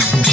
Yeah.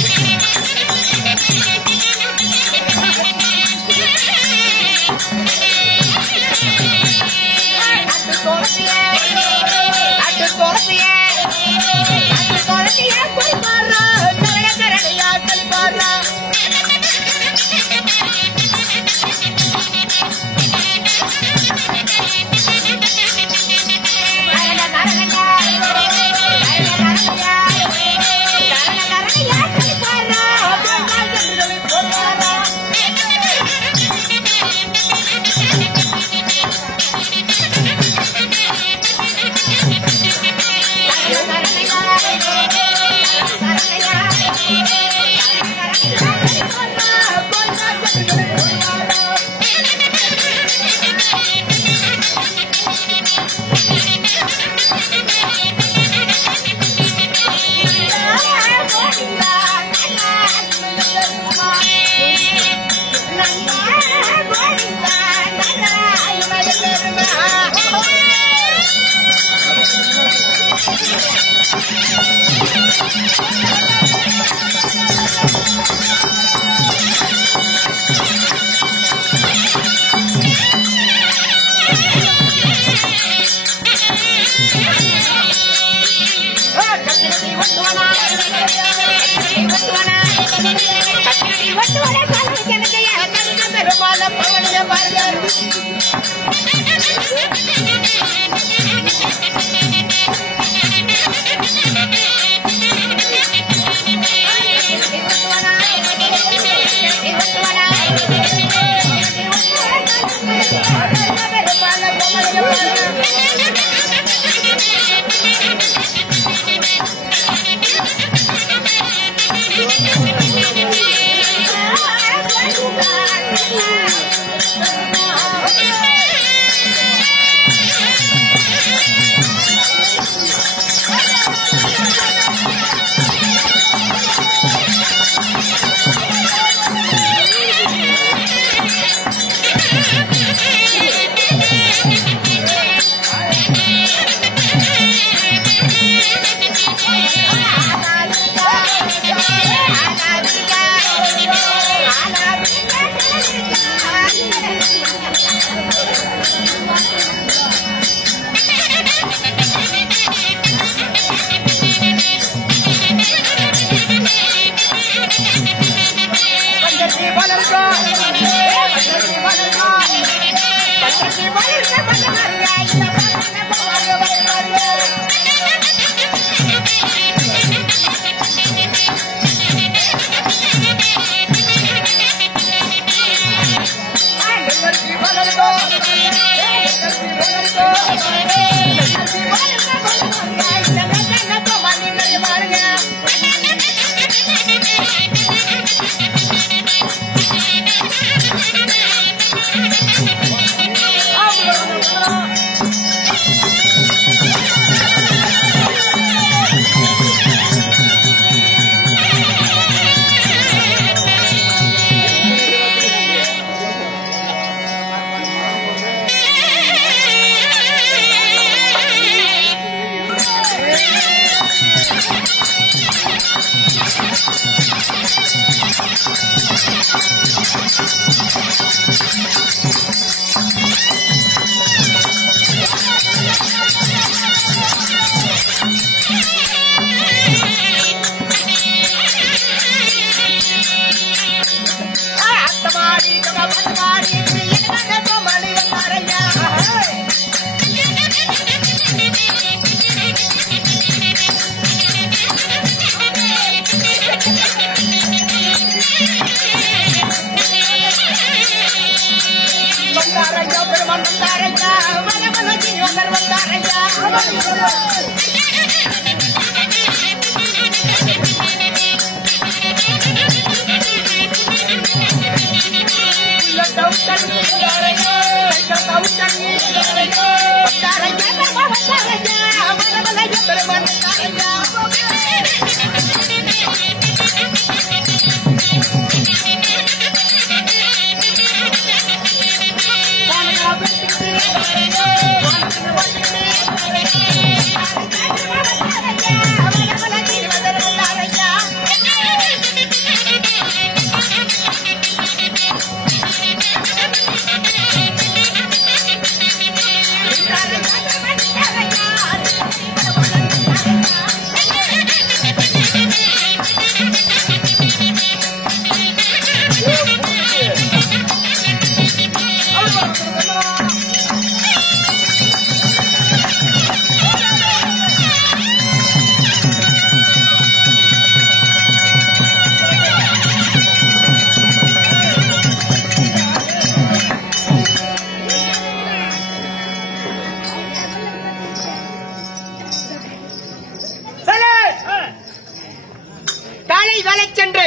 வேலை சென்று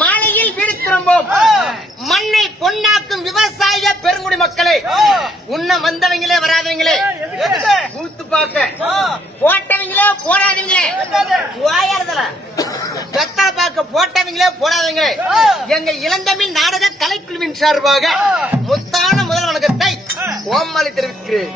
மாலையில் வீடு திரும்பும் மண்ணை பொன்னாக்கும் விவசாய பெருங்குடி மக்களே, உன்ன வந்தவங்களே வராதவங்களே, கூத்து பார்க்க போட்டவங்களே போடாதவங்களே, வாயாடுதல கத்தா பார்க்க போட்டவங்களே போடாதவங்களே, எங்க இளந்தமிழ் நாடக கலைக்குழுவின் சார்பாக முத்தான முதல் வணக்கத்தை ஓமாலி தெரிவிக்கிறேன்.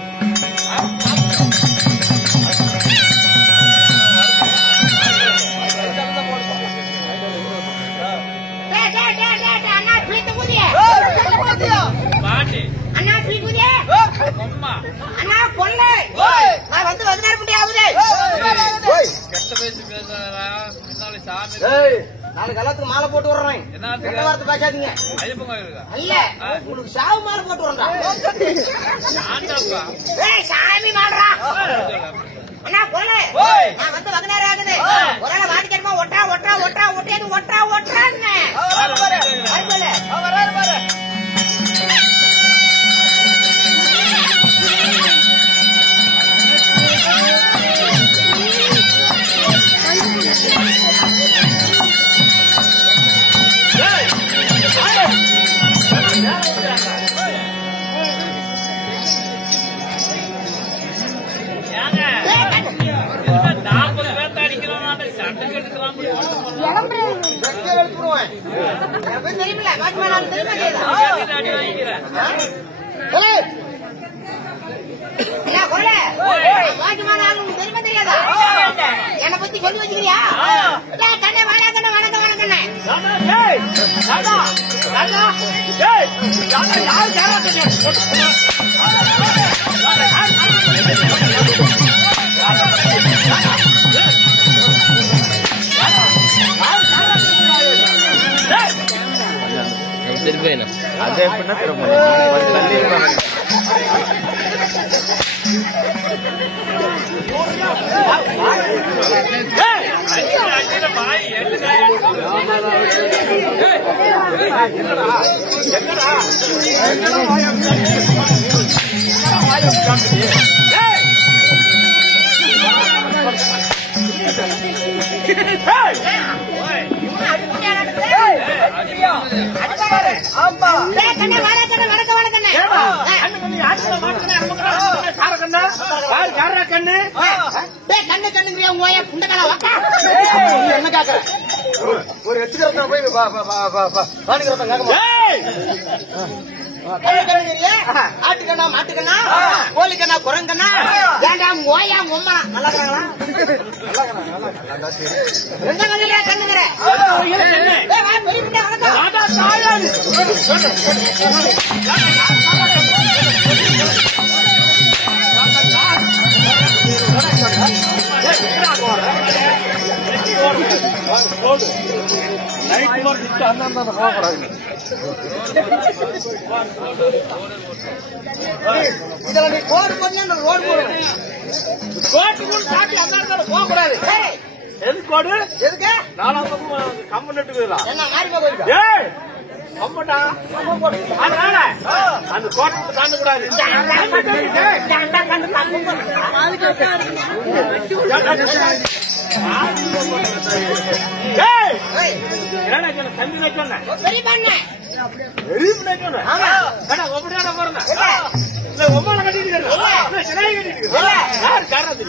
நாளைக்கு எல்லாத்துக்கும் மாலை போட்டு விடுறேன். என்ன வார்த்தை பேசாதீங்க. அல்ல உங்களுக்கு சாவு மாலை போட்டு விடுறேன். சாமி மாடுறா அண்ணா போல நான் வந்து வகுனாரு ஆகுது. ஒரு நாள் வாடிக்கணுமா ஒட்டா ஒட்டா ஒட்டா ஒட்டேன்னு ஒட்டா ஒட்டான்னு என்ன பத்தி சொல்லி வச்சுக்கிறியா? கண்ணே வாடா கண்ணே வணக்கம் வணக்கண்ணே. அதே பண்ண திரும்ப ஒரு எச்சுக்கிறத போய் ஆட்டுக்கண்ணா மாட்டுக்கண்ணா கோழிக்கண்ணா குரங்கண்ணா ஏண்டா ஓயா உம்மனா நல்லா இருக்கிறாங்களா? கண்ணுங்கிற இதுல நீ கோடு பண்ணி அந்த ரோடு போடுவேன். போகக்கூடாது. எது கோடு? எதுக்கு? நாலாம் கம்பன் நட்டுக்குதா? என்ன மாறிமா போயிருக்கா? கம்பட்டா அதனால அந்த கோட்டை தாண்ட கூடாது. தண்ணி வைக்கணும் ஒம்மால கட்டிட்டு யாரு காரணம்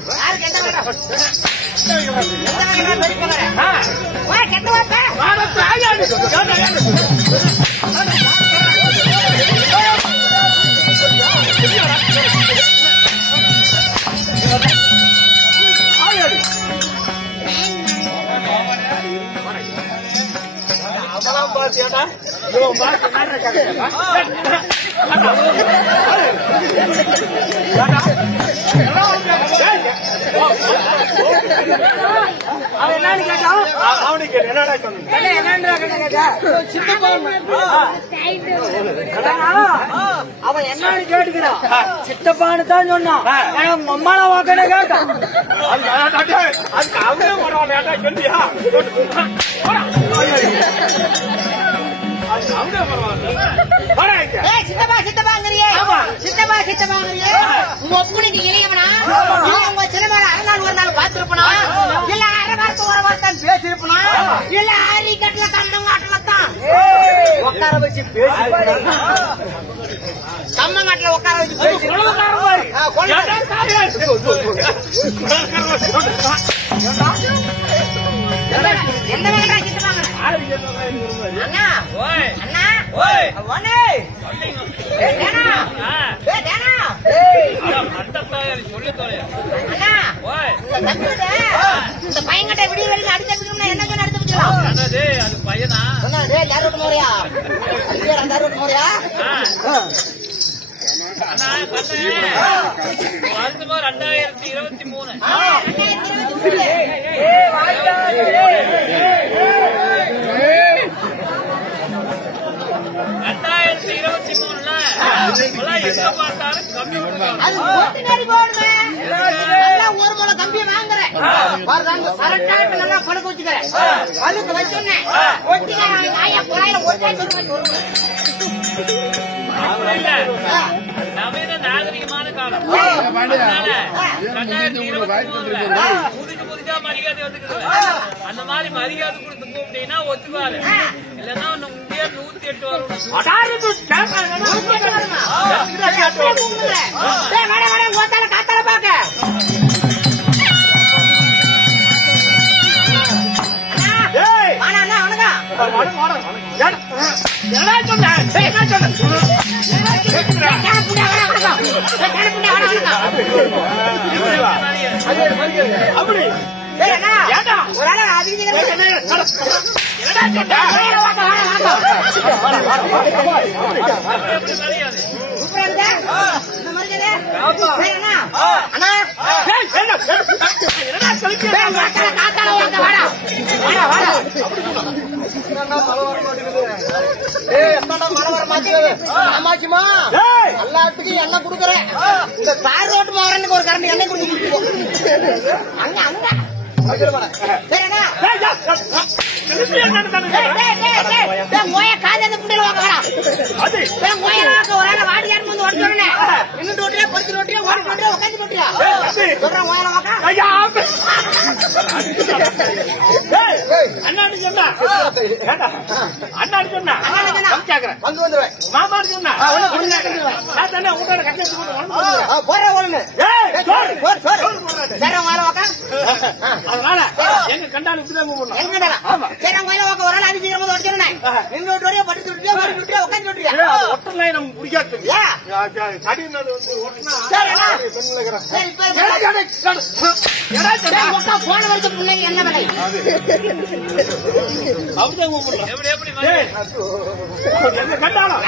அதெல்லாம் பாத்தியாடா இவன் அவன் என்னன்னு கேட்டான். அவனுக்கு என்னடா அவன் என்னன்னு கேட்டுக்கிறான். சித்தப்பான்னு தான் சொன்னான். அம்மால வாக்கன கேட்டான். அதுக்கு அவனே சொல்லியா ஏய் சித்தப்பா சித்தப்பாங்கறியே சித்தப்பா சித்தப்பாங்கறியே உங்க ஒப்புனிக்கு இளையவனா உங்க சின்னமேல அரை ஒரு நாள் பாத்துருப்பனா இல்ல அரை வாரத்து ஒரு வாரத்தான் பேசிருப்பனா இல்ல ஆரி கட்டல கண்ணம் காட்டலத்தான் உட்கார வச்சு பேசி கம்மங்காட்டுல உட்கார வச்சு பேசி என்ன வேண்டா சித்தப்பாங்க அண்ணா அண்ணா ஒண்ணே தேனா தேனா அண்ணா இந்த பையன்கிட்ட விடிய வரைக்கும் அடிச்சு என்ன சொன்ன அடிச்சு வச்சுக்கலாம் அது பையனா யாரோட்டு முறையா யாரோட்டு முறையா அண்ணா வருஷமா 2023 எங்க பார்த்தாலும் கம்மி ஒரு முறை கம்பியை வாங்குறேன் நல்லா பழுக்க வச்சுக்கிறேன் பழுக்க வச்சோன்னே நவீன நாகரிகமான காலம் புதுசா மரியாதை வந்துக்குது அந்த மாதிரி மரியாதை கொடுத்து கூப்பிட்டீங்கன்னா ஒத்துக்குவாரு இல்லன்னா இங்கே 108 வரும் காத்தால பாக்க எல்லாத்துக்கும் எண்ணெய் குடுக்கறேன் இந்த தார் ரோட்டு மாவரனுக்கு ஒரு கரண்ட் எண்ணெய் குடுத்து அங்க அங்க காதல் புண்டையில வாங்க ஒரு வாடியார் வந்து உடனே இன்னும் ரோட்டியா படுத்து ரோட்டியா ஓடி ரோட்டியா உட்காந்து ரோட்டியா சொல்றேன் ஓயில வாக்கா அண்ணாடி சொன்னா அண்ணாடி சொன்னா கேக்குறேன் வந்து வந்துருவேன் மாமாடி சொன்னா ஊட்டார கட்டி போற ஒண்ணு சரி ஓயில வாக்கா அதனால எங்க கண்டாலும் இப்படிதான் கூப்பிடணும் எங்க கண்டாலும் சரி ஓயில வாக்கா ஒரு நாள் அதிசயம் உடனே இன்னொரு ரோட்டியா படுத்து ரோட்டியா ஓடி ரோட்டியா உட்காந்து ரோட்டியா ஒட்டலை நம்ம பிடிக்காது கடினது வந்து ஓட்டினா போன வரைக்கும் பிள்ளைங்க என்ன விலை அப்படிதான் கூப்பிடலாம் எப்படி எங்க கண்டாலும்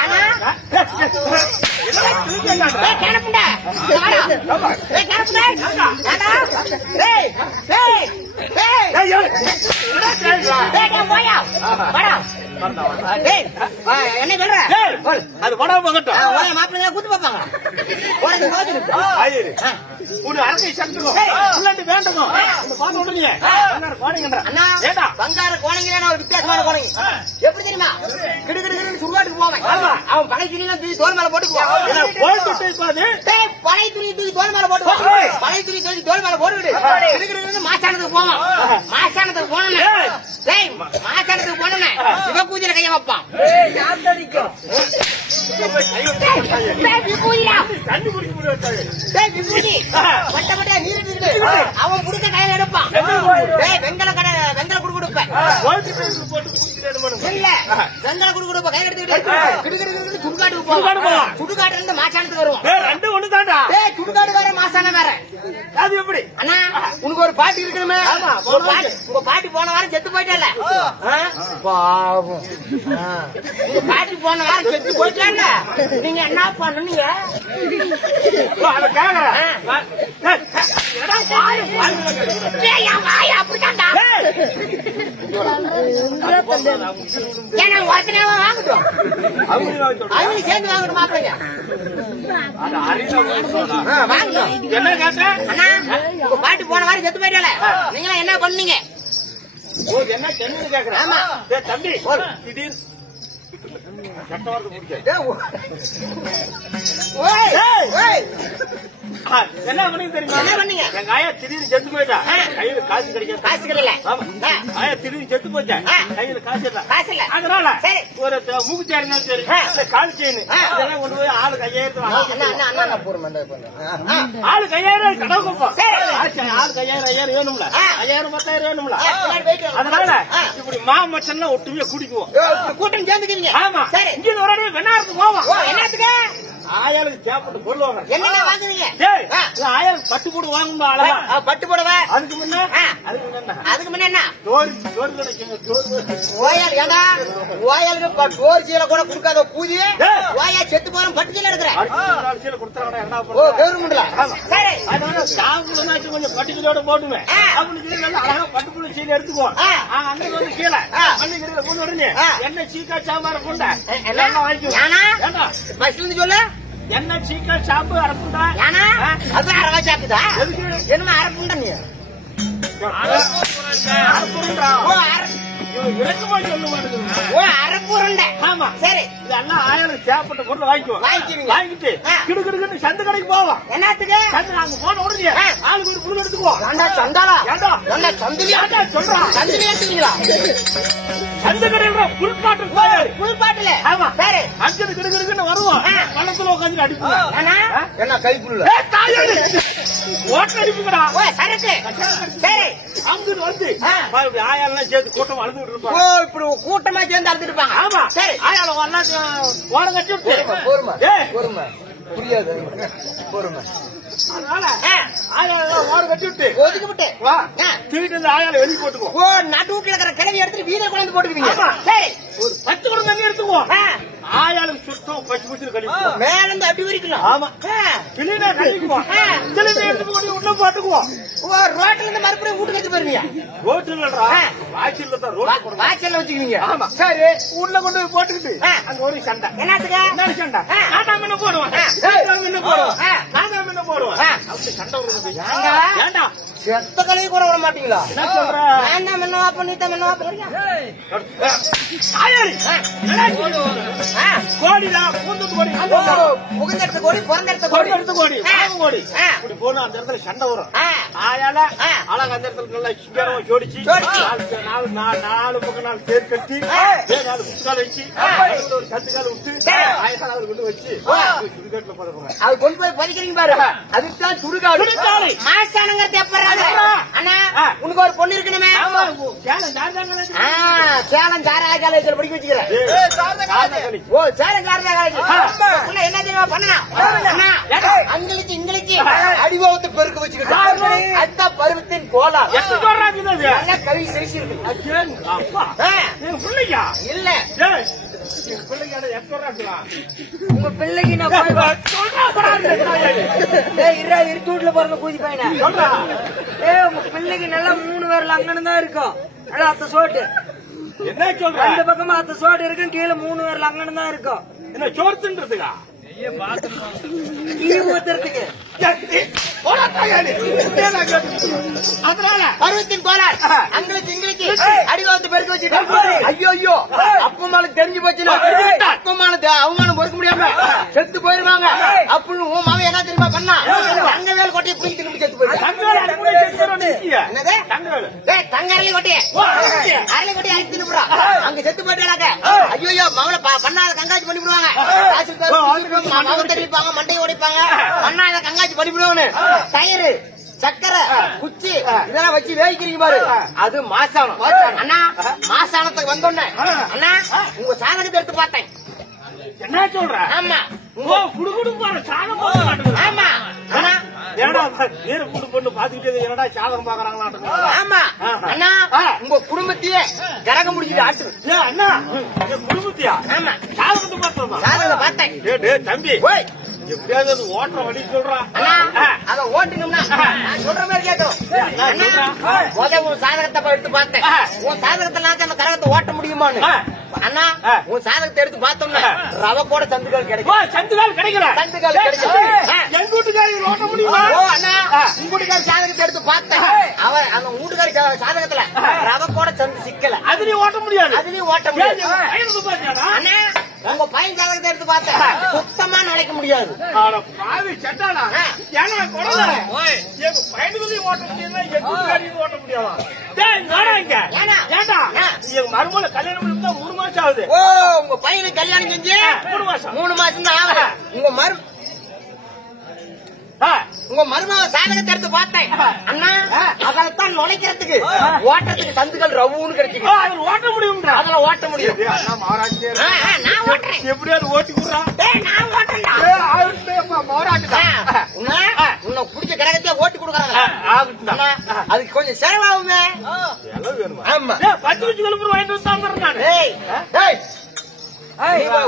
என்ன சொல்ற அது படம் பகட்டும் மாப்பிள்ளை கூத்து பார்ப்பாங்க ஒரு அரசை சட்டுக்கும் வேண்டுமோ பார்த்த உடனே அண்ணா பங்கார கோணங்க ஒரு வித்தியாசமான கோணங்க எப்படி தெரியுமா கிடுகிடு சுடுகாட்டுக்கு போவேன் அவன் பழைய துணி தூக்கி தோல் மேல போட்டுக்குவான் பழைய துணி தூக்கி தோல் மேல போட்டுக்குவான் பழைய துணி தூக்கி தோல் மேல போட்டுக்கிட்டு மாசானத்துக்கு போவான் மாசானத்துக்கு போனோன்னு மாசானத்துக்கு போனோன்னு சிவ பூஜையில கைய வைப்பான் அவன் குடுக்க கையில எடுப்பான் வெங்கல கடை வெங்கல குடு கொடுப்பேன் இல்ல வெங்கல குடு கொடுப்ப கையில எடுத்துக்கிட்டு சுடுகாட்டுக்கு போவான் சுடுகாட்டுல இருந்து மாசானத்துக்கு வருவான் ரெண்டு ஒண்ணு தாண்டா சுடுகாடு வேற மாசான வேற அது எப்படி அண்ணா உனக்கு ஒரு பாட்டி இருக்கணுமே உங்க பாட்டி போன வாரம் செத்து போயிட்டல பாவம் உங்க பாட்டி போன வாரம் செத்து போயிட்டாங்க நீங்க என்ன பண்ணுனீங்க அப்படித்தான்டா வாங்கட்டும் அவங்க சேர்ந்து வாங்கட்டும் மாப்பிளைங்க என்ன கேட்ட உங்க பாட்டி போன வாரம் செத்து போயிட்டால நீங்களா என்ன பண்ணீங்க என்ன கேக்குறேன் ஆமா தம்பி திடீர் கெட்ட வார்த்தை பிடிக்காது. டேய், ஓய், ஓய். என்ன பண்ணி தெரியுமா? என்ன பண்ணீங்க? எங்க ஆயா திடீர்னு செத்து போயிட்டா. கையில காசு கிடைக்காது. காசு கிடைக்கல. ஆமா. ஆயா திடீர்னு செத்து போச்சேன். கையில காசு இல்ல. காசு இல்ல. அதனால சரி. ஒரு மூக்குச்சாரி இருந்தாலும் சரி, இந்த கால் செயின் இதெல்லாம் கொண்டு போய் ஆளுக்கு 5000 அண்ணா போறேன். ஆளுக்கு 5000 கடவு கொடுப்போம். சரி. ஆளுக்கு 5000 வேணும்ல, 5000 10,000 வேணும்ல. போயிட்டு அதனால இப்படி மாமச்சன்னா ஒட்டுமையா குடிக்குவோம். கூட்டம் சேர்ந்துக்கிறீங்க. ஆமா. சரி. இங்க ஒரு தடவை வெண்ணாருக்கு போவோம். ஓ, என்னத்துக்கு? ஆயாளுக்கு தேவைப்பட்டு பொருள் வாங்க. என்னென்ன வாங்குவீங்க? ஆயாளுக்கு பட்டு போட்டு வாங்கணும் அளவா. பட்டு போடவா? அதுக்கு முன்ன அதுக்கு முன்ன என்ன? சோறு கிடைக்குங்க. ஓயால் ஏடா ஓயாலுக்கு டோர் சீலை கூட கொடுக்காத பூஜை ஓயா செத்து போறோம் பட்டு சீலை எடுக்கிற. கொடுத்தாங்க என்ன ஓ, கவர்மெண்ட்ல. சரி. அதனால சாப்பிடுறதுனாச்சும் கொஞ்சம் பட்டு சீலையோட போட்டுவேன். அப்படின்னு சொல்லி நல்லா அழகா பட்டு புள்ள சீலை எடுத்துக்குவோம். அன்னைக்கு வந்து கீழே மல்லிகரையில கொண்டு உடனே என்ன சீக்கா சாம்பார் புண்டை எல்லாம் வாங்கிக்குவோம். பஸ்ல இருந்து சொல்லு. என்ன சீக்கா சாப்பு அரப்புண்டா ஏன்னா அது அரவா சாப்பிட்டா என்னமா அரப்புண்டா நீ? அரப்புண்டா. ஓ, விளக்கமா சொல்ல மாட்டேங்குது. ஓ, அரப்புருண்டை. ஆமா. சரி. இதெல்லாம் ஆயாளுக்கு தேவைப்பட்ட பொருள் வாங்கிக்குவோம். வாங்கிட்டு கிடுகிடுன்னு சந்துக்கடைக்கு போவோம். என்னத்துக்கு? சந்து நாங்க போன உடனே ஆளுக்கு ஒரு புல் எடுத்துக்குவோம். ஏண்டா சந்தாலா? ஏண்டா ஏண்டா சந்திலி? ஏண்டா சொல்றான்? சந்திலி எடுத்துக்கீங்களா? சந்துக்கடையில புல் பாட்டு புல் பாட்டுல. ஆமா. சரி. அஞ்சது கிடுகிடுன்னு வருவோம். பள்ளத்துல உட்காந்து அடிப்போம். என்ன கைப்புள்ள? ஓட்ட அடிப்புங்கடா. ஓ, சரக்கு. சரி. அங்கிட்டு வந்து ஆயாலாம் சேர்த்து கூட்டம் அழுதுகிட்டு ஓ, இருப்பாங்க. இப்படி கூட்டமா சேர்ந்து அழுதுட்டு இருப்பாங்க. ஆமா. சரி. ஆயால ஒன்னா ஓரம் கட்டி விட்டு பொறுமை புரியாது. பொறுமை. அதனால ஆயாலாம் ஓரம் கட்டி விட்டு ஒதுக்கி விட்டு வா தூக்கிட்டு வந்து ஆயால வெளியே போட்டுக்குவோம். ஓ, நட்டு வீட்டுல இருக்கிற கிளவி எடுத்துட்டு வீர குழந்தை போட்டுக்குவீங்க. ஆமா. சரி. ஒரு 10 குடம் தண்ணி எடுத்துக்குவோம். ஆயாளுக்கு சுத்தம் பச்சு பச்சு கழிப்போம். மேல இருந்து அப்படி வரைக்கும். ஆமா. கிளீனா கழிக்குவோம். கிளீனா எடுத்து கொண்டு உள்ள போட்டுக்குவோம். ஓ, ரோட்ல இருந்து மறுபடியும் வீட்டுக்கு எடுத்து போயிருவீங்க. ரோட்டுலடா வாய்ச்சில தான் ரோட் போடுவோம். வாய்ச்சல்ல வச்சுக்குவீங்க. ஆமா. சரி. உள்ள கொண்டு போய் போட்டுக்கிட்டு அங்க ஒரு சண்டை. என்னத்துக்கு? என்ன சண்டை? நாட்டாம என்ன போடுவோம். என்ன போடுவோம். நாட்டாம என்ன போடுவோம். அப்படி சண்டை வருது. ஏண்டா செத்த கழுவி கூட விட மாட்டீங்களா? என்ன சொல்ற? வேண்டாம் என்னவா பண்ணிட்டா என்னவா பண்ணுறீங்க? ஆயாரி கோடிடா பூந்தூத்து கோடி. புகுந்தெடுத்த கோடி பிறந்தெடுத்த கோடி கோடி எடுத்து கோடி கோடி இப்படி போனா அந்த இடத்துல சண்டை வரும். ஆயால அழகா அந்த இடத்துல நல்லா சிங்கரமா ஜோடிச்சு நாலு பக்கம் 4 தேர் கட்டி 4 முக்கால் வச்சு ஒரு சத்துக்கால விட்டு ஆயால அதை கொண்டு வச்சு சுடுகாட்டுல போடுவாங்க. அது கொண்டு போய் பதிக்கிறீங்க பாரு. அதுதான் சுடுகாடு. மாசானங்கிறது எப்ப அண்ணா உனக்கு ஒரு பொண்ணு இருக்கணுமே. சேலம் சாரா காலேஜ்ல படிக்க வச்சுக்கிறேன். ஓ, சேலம் சாரா காலேஜ் என்ன தெரியுமா பண்ணா? அங்களுக்கு இங்களுக்கு அடிவாவத்தை பெருக்க வச்சுக்கிட்டு அந்த பருவத்தின் கோலா நல்லா கவி சிரிச்சு இருக்கு. பிள்ளையா இல்ல உங்க பிள்ளைக்கு நான் இருட்டூட்ல பிறந்த கூதி பையனா? உங்க பிள்ளைக்கு நல்லா 3 பேர்ல அங்கன்னு தான் இருக்கும். நல்லா அத்த சோட்டு என்ன சொல்ற? 2 பக்கமா அத்த சோட்டு இருக்கும். கீழே 3 பேர்ல அங்கன்னு தான் இருக்கும். என்ன சோர்த்துன்றதுக்கா? ஊத்துறதுக்கு அதனால பருவத்தின் கோலார் அங்களுக்கு இங்களுக்கு அடிவாவத்தை பெருக்க வச்சுட்டு ஐயோ ஐயோ அப்பமானு தெரிஞ்சு போச்சுன்னா அப்பமானது அவமானம் பொறுக்க முடியாம செத்து போயிருவாங்க. அப்படின்னு உன் மாவன் என்ன தெரியுமா பண்ணா? தங்க வேல் கொட்டையை பிடிச்சி திரும்பி செத்து போயிருக்காங்க. என்னது? தங்க அரளி கொட்டையை அரளி கொட்டையை அடிச்சு தின்னுடுறா. அங்க செத்து போயிட்டாங்க. ஐயோ மவளை பண்ணாத கங்காச்சி பண்ணி விடுவாங்க. மவன் தெரிவிப்பாங்க, மண்டையை உடைப்பாங்க. பண்ணாத கங்காச்சி பண்ணி விடுவாங்க. டயரு சக்கரை குச்சி இதெல்லாம் வச்சு வேகிக்கிறீங்க பாரு. அது மாசானம். அண்ணா மாசானத்துக்கு வந்தோடனே அண்ணா உங்க சாதகத்தை எடுத்து பார்த்தேன். என்ன சொல்ற? ஆமா குடுகுடு போற சாதம் போக மாட்டேங்குது. ஆமா அண்ணா என்னடா வேற குடு பொண்ணு பாத்துக்கிட்டே என்னடா சாதகம் பாக்குறாங்களா? ஆமா அண்ணா உங்க குடும்பத்தையே கரகம் முடிச்சுட்டு ஆட்டு. அண்ணா குடும்பத்தியா? ஆமா சாதகத்தை பார்த்தோமா? சாதகத்தை பார்த்தேன். தம்பி எப்படியாவது ஓட்டுற வழி சொல்றான். அத ஓட்டணும்னா நான் சொல்ற மாதிரி கேட்கணும். உன் சாதகத்தை எடுத்து பார்த்தேன். உன் சாதகத்தை நான் அந்த கரகத்தை ஓட்ட முடியுமான்னு அண்ணா உன் சாதகத்தை எடுத்து பார்த்தோம்னா ரவ கூட சந்துக்கால் கிடைக்கும். சந்துக்கால் கிடைக்கல, சந்துக்கால் கிடைக்கும். எங்க வீட்டுக்காரி ஓட்ட முடியுமா? ஓ அண்ணா, உங்க வீட்டுக்காரி சாதகத்தை எடுத்து பார்த்தேன். அவன் அந்த வீட்டுக்காரி சாதகத்துல ரவ கூட சந்து சிக்கல. அதுலயும் ஓட்ட முடியாது. அதுலயும் ஓட்ட முடியாது. அண்ணா உங்க பையன் ஜாதகத்தை எடுத்து பார்த்தேன், சுத்தமா நுழைக்க முடியாது. பாவி சட்டாளா, ஏன்னா குழந்தை எங்க பையனுக்கு ஓட்ட முடியாது, எங்க வீட்டுக்காரியும் ஓட்ட முடியாதா? ஏண்டா எங்க மருமகளை கல்யாணம் பண்ணி 3 மாசம் ஆகுது. ஓ உங்க பையனுக்கு கல்யாணம் செஞ்சு 3 மாசம் தான் ஆகுது. உங்க மருமக சாதகத்தை எடுத்து பார்த்தேன் அண்ணா, அதைத்தான் நுழைக்கிறதுக்கு ஓட்டத்துக்கு சந்துகள் ரவுன்னு கிடைச்சிங்க. ஓட்ட முடியும், அதெல்லாம் ஓட்ட முடியும். நான் ஓட்டுறேன். எப்படியாவது ஓட்டி கொடுறா. நான் ஓட்டுறேன். உன்னை பிடிச்ச கிரகத்தையே ஓட்டி கொடுக்குறாங்க. அதுக்கு கொஞ்சம் செலவாகுமே. ஆமா 10 லட்சம் கிலோமீட்டர் வாங்கிட்டு வந்து நான்.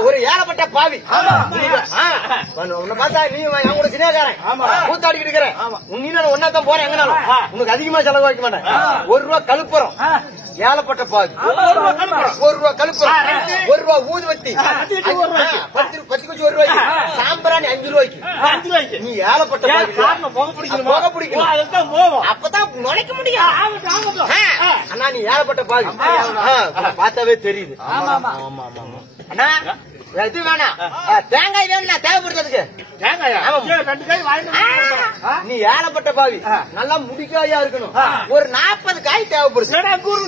ஒரு ஏழப்பட்ட பாவி உன்னை பார்த்தா நீ என் கூட சினேகாரன் கூத்தாடிக்கிட்டு இருக்கிறேன். உன்ன ஒன்னாத்தான் போறேன். எங்கனாலும் உனக்கு அதிகமா செலவு வைக்க மாட்டேன். ₹1 கழுப்புறோம். ஏழப்பட்ட பாவி. ₹1 கழுப்புறோம். ₹1 ஊதுவத்தி. 10 குச்சி ₹1. சாம்பிராணி ₹5. நீ ஏழப்பட்ட பாவி. புகை பிடிக்கணும். அப்பதான் நுழைக்க முடியும். அண்ணா நீ ஏழப்பட்ட பாவி. பார்த்தாவே தெரியுது. அண்ணா இது வேணாம், தேங்காய் வேணும்னா தேவைப்படுறதுக்கு. நீ ஏழப்பட்ட பாவி, நல்லா முடிக்காயா இருக்கணும். ஒரு 40 காய் தேவைப்படுது.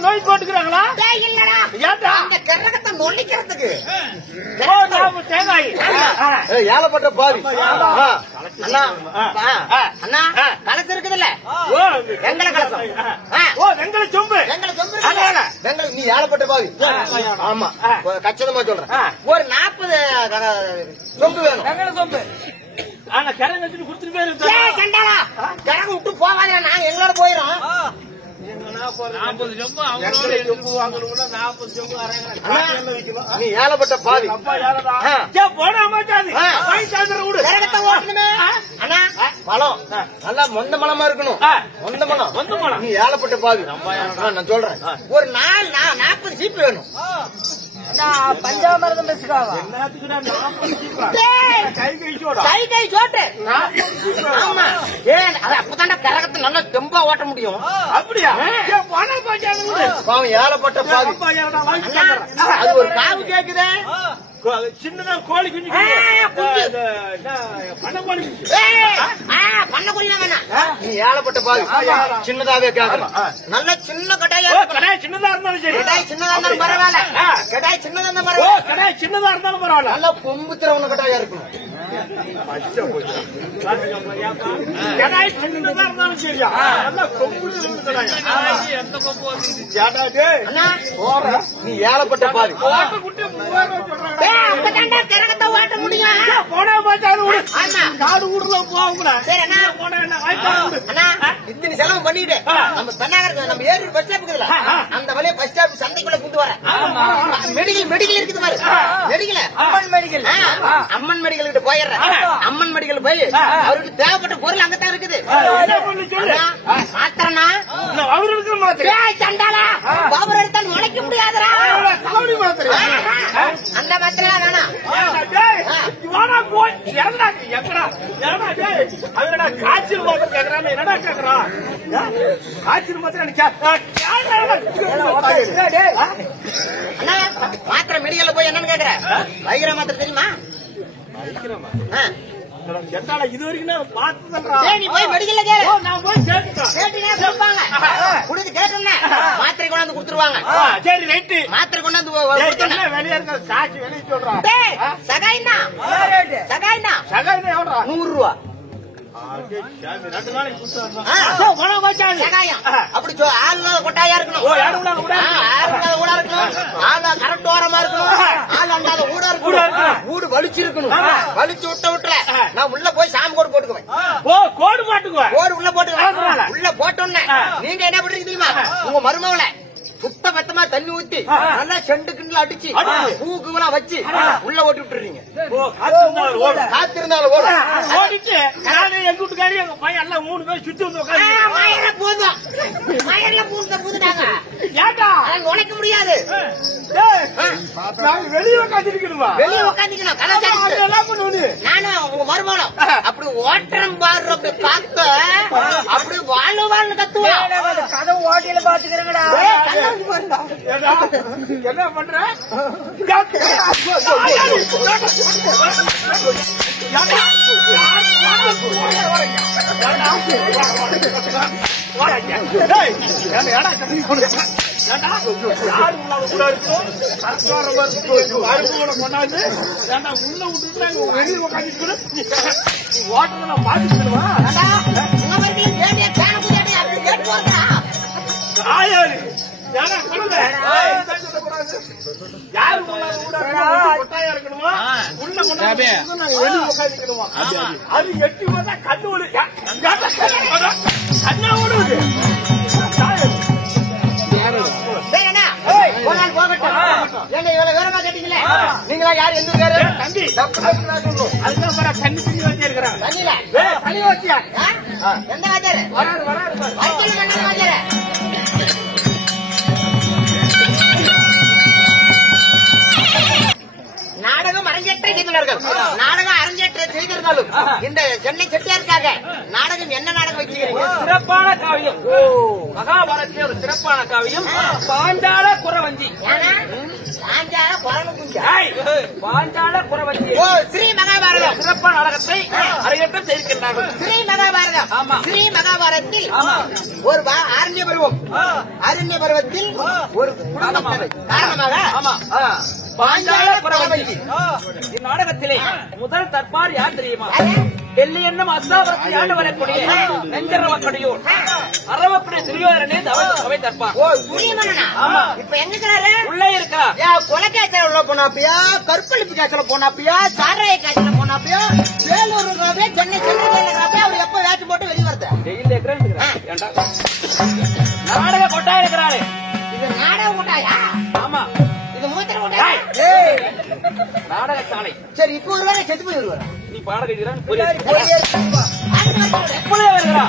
நோய் போட்டுக்கிறாங்களா? அந்த கரகத்தை நொல்லிக்கிறதுக்கு தேங்காய் ஏழப்பட்ட பாவி. அண்ணா அண்ணா கலசம் இருக்குதுல்ல, வெங்கல கலசம். வெங்கல சொம்பு. நீ ஏழப்பட்ட பாவி. ஆமா கச்சிதமா சொல்றேன். ஒரு 40 சொம்பு வேணும். வெங்கல சொம்பு. ஆனா கரகம் வச்சுட்டு கொடுத்துட்டு போயிருந்தா கரகம் விட்டு போவாதே, நாங்க எங்களோட போயிடும். 40 சொம்பு அவங்களோட 40 சொம்பு நீ ஏழப்பட்ட பாவி. கரகத்தை ஓட்டணுமே. அண்ணா பழம் நல்லா மொந்த மலமா இருக்கணும். மொந்த மலம். நீ ஏழப்பட்ட பாவி. நான் சொல்றேன், ஒரு 40 சீப்பு வேணும். பஞ்சாமிரதம் பேசுக்காவா? கை சோட்டு. ஆமா அப்பதான்டா கரகத்தை நல்லா தெம்பா ஓட்ட முடியும். அப்படியா? பாவம் ஏழப்பட்ட பாவி. அது ஒரு காவு கேக்குதே. சின்னதா கோழி குஞ்சு. பண்ண கோழி வேணா. நீ ஏழப்பட்ட பாவி. சின்னதாவே கேட்கணும். நல்ல சின்ன கடாயா. கடாய் சின்னதா இருந்தாலும் சரி. கடாய் சின்னதா இருந்தாலும் பரவாயில்ல. கடாய் சின்னதா இருந்தாலும் பரவாயில்ல. கடாய் சின்னதா இருந்தாலும் பரவாயில்ல. நல்லா பொம்பு திறவுன கடாயா இருக்கணும். கடாய் சின்னதா இருந்தாலும் சரியா, நல்லா கொம்பு எந்த கொம்பு அண்ணா நீ ஏழப்பட்ட பாவி. குட்டி 3000 சொல்றாங்க. அப்பதான்டா கரகத்தை ஓட்ட முடியும். போனா பார்த்தாலும் ஆமா காடு ஊர்ல போகக்கூட. சரி அண்ணா. போனா என்ன வாய்ப்பு? அண்ணா இத்தனை செலவு பண்ணிட்டு நம்ம பெண்ணாகருக்கு நம்ம ஏரி பஸ் ஸ்டாப் இருக்குதுல, அந்த வழியா பஸ் ஸ்டாப் சந்தைக்குள்ள கூட்டு வரேன். மெடிக்கல் இருக்குது பாரு. மெடிக்கல் அம்மன் மெடிக்கல் கிட்ட போயிடுறேன். அம்மன் மெடிக்கல் போய் அவருக்கு தேவைப்பட்ட பொருள் அங்கத்தான் இருக்குது. மாத்திரனா அவரு இருக்கிற மாத்திரை சண்டாலா பாபர் எடுத்தால் நுழைக்க முடியாதுரா. அந்த மாத்திரை வேணாம். காய்ச்சல் மாத்திரம் கேக்குறான். என்னடா கேக்குறான்? காய்ச்சல் மாத்திரம் அண்ணா மாத்திரை மெடிக்கல்ல போய் என்னன்னு கேக்குற? வைகிற மாத்திரை தெரியுமா? இது வரைக்கும் பார்த்தா நீ போய் மெடிக்கல்ல கேளு. நான் போய் கேட்டுட்டேன். கொடுப்பாங்க. குடுத்து கேட்டோம்னா மாத்திரை கொண்டாந்து கொடுத்துருவாங்க. சரி ரைட்டு. மாத்திரை கொண்டாந்து வெளியே இருக்க சாட்சி வெளியே சொல்றான். சகாயினா சகாயினா சகாயம் எவ்வளோ? ₹100. 2 நாளைக்கு கொடுத்தாங்க. சகாயம் அப்படி ஆள் கொட்டாயா இருக்கணும். ஆள் ஊடா இருக்கணும். ஆள் கரண்ட் ஓரமா இருக்கணும். ஆள் அண்டாத ஊடா இருக்கணும். ஊடு வலிச்சு இருக்கணும். வலிச்சு விட்டுல நான் உள்ள போய் சாமி கோடு போட்டுக்குவேன். கோடு மாட்டுக்குவேன். கோடு உள்ள போட்டுக்குவேன். உள்ள போட்டோன்னே நீங்க என்ன பண்றீங்க தெரியுமா? உங்க மருமகளை சுத்த பத்தமா தண்ணி ஊத்தி நல்லா செண்டு கிண்டல அடிச்சு பூக்குலாம் வச்சு உள்ள ஓட்டி விட்டுறீங்க. காத்திருந்தாலும் ஓடிட்டு எங்க வீட்டுக்காரி எங்க பையன் எல்லாம் 3 பேர் சுத்தி வந்து போதும். மயர்ல பூந்துட்டாங்க. ஏட்டா நுழைக்க முடியாது. நாங்க வெளியே உட்காந்துருக்கணுமா? வெளியே உட்காந்துக்கணும் கலாச்சாரம் எல்லாம் பண்ணுவது நானும் உங்க மருமகளும் அப்படி ஓட்டம் பாரு அப்படி பார்த்து அப்படி வாழ்வு வாழ்னு கத்துவோம். கதை ஓட்டியில பாத்துக்கிறேங்கடா. என்ன பண்ற? கொண்டாந்து உள்ள விட்டு வெளியே உட்காந்து ஓட்டத்தை பாத்துக்கிடுவா உங்க மறுபடியும் கேட்டே காண முடியாது அப்படி கேட்டு போறா யாரு கொட்டாயா இருக்கணுமா உள்ள கொண்டாந்து நாங்க வெளியே உட்காந்துக்கணுமா? அது எட்டி வந்தா கண்ணு விடு கண்ணா விடுவது நீங்களா யாரு எந்த பேரு தம்பி அதுதான் தண்ணி தண்ணி வச்சு இருக்கிறாங்க தண்ணி வச்சியா எந்த வாத்தியாரு வராது வராது வாத்தியாரு நாடகம் அரங்கேற்ற செய்துள்ளார்கள். நாடகம் அரங்கேற்ற செய்திருந்தாலும் இந்த சென்னை செட்டியாருக்காக நாடகம் என்ன நாடகம் வச்சுக்கிறீங்க? சிறப்பான காவியம் மகாபாரதத்திலே ஒரு சிறப்பான காவியம் பாஞ்சால குறவஞ்சி. பாஞ்சால குறவஞ்சி. பாஞ்சால குறவஞ்சி. ஓ ஸ்ரீ மகாபாரதம் சிறப்பான நாடகத்தை அரங்கேற்றம் செய்திருக்கிறார்கள். ஸ்ரீ மகாபாரதம். ஆமா. ஸ்ரீ மகாபாரதத்தில் ஒரு ஆரண்ய பருவம். ஆரண்ய பருவத்தில் ஒரு காரணமாக ஆமா பாஞ்சால குறவஞ்சி. இந்நாடகத்திலே முதல் தற்பார் யார் தெரியுமா? டெல்லி என்னும் அஸ்தாபுரத்தை ஆண்டு வரக்கூடிய நெஞ்சரவக்கடியோர் அரவக்குடைய துரியோதனே சபை தற்பார். ஓ துரியமனா? ஆமா. இப்ப எங்க இருக்கிறாரு? உள்ளே இருக்கிறார். கொலைக்காய்ச்சல் உள்ள போனாப்பியா, கற்பழிப்பு காய்ச்சல போனாப்பியா, சாராய காய்ச்சல போனாப்பியா, வேலூர் இருக்கிறாப்பியா, சென்னை இருக்கிறாப்பியா, அவர் எப்ப வேட்டு போட்டு வெளியே வருது? டெய்லி நாடக கொட்டா இருக்கிறாரு. இது நாடக கொட்டாயா? ஆமா. இது மூத்திர கொட்டாயா? நாடக சாலை. சரி இப்ப ஒரு வேலை செத்து போய் வருவாரா? நீ பாட கேட்கிறான். இப்பொழுதே வருகிறா.